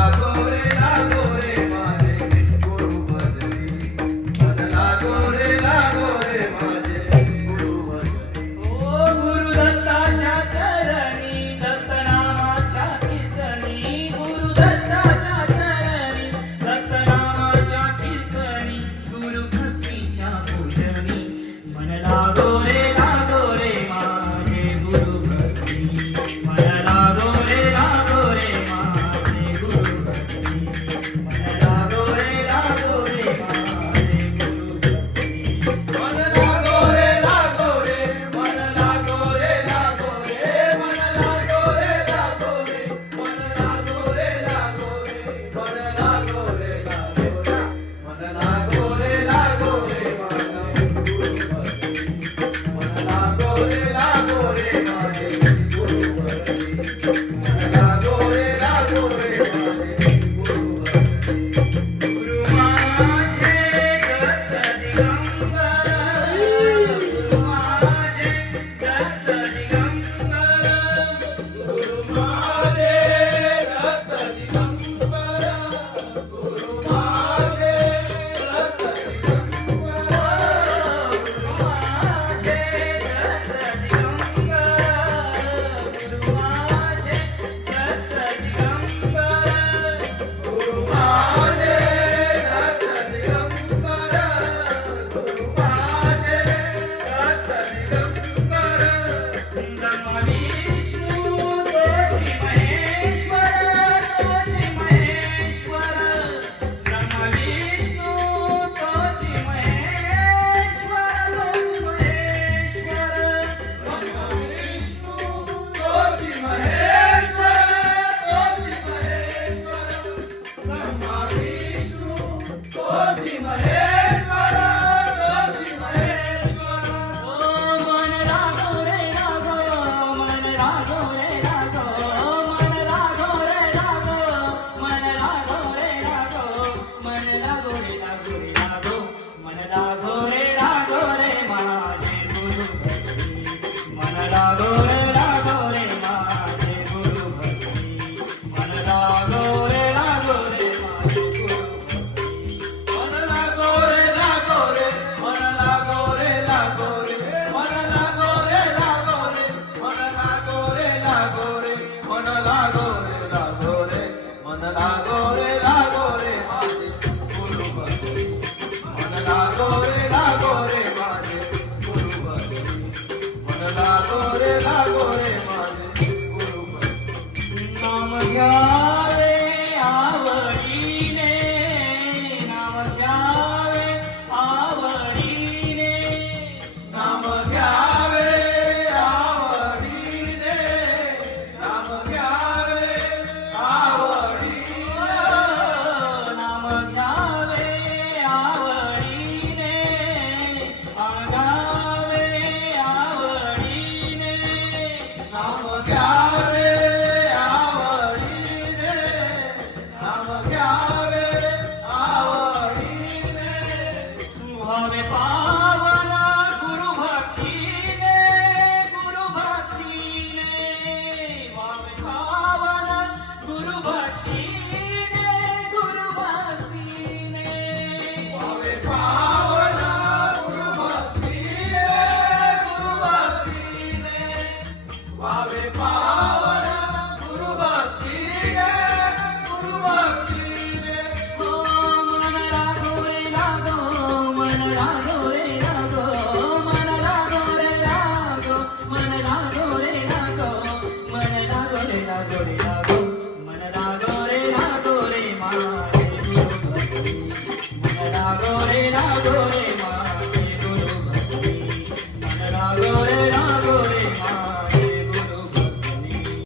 Chicago. You. Ramaya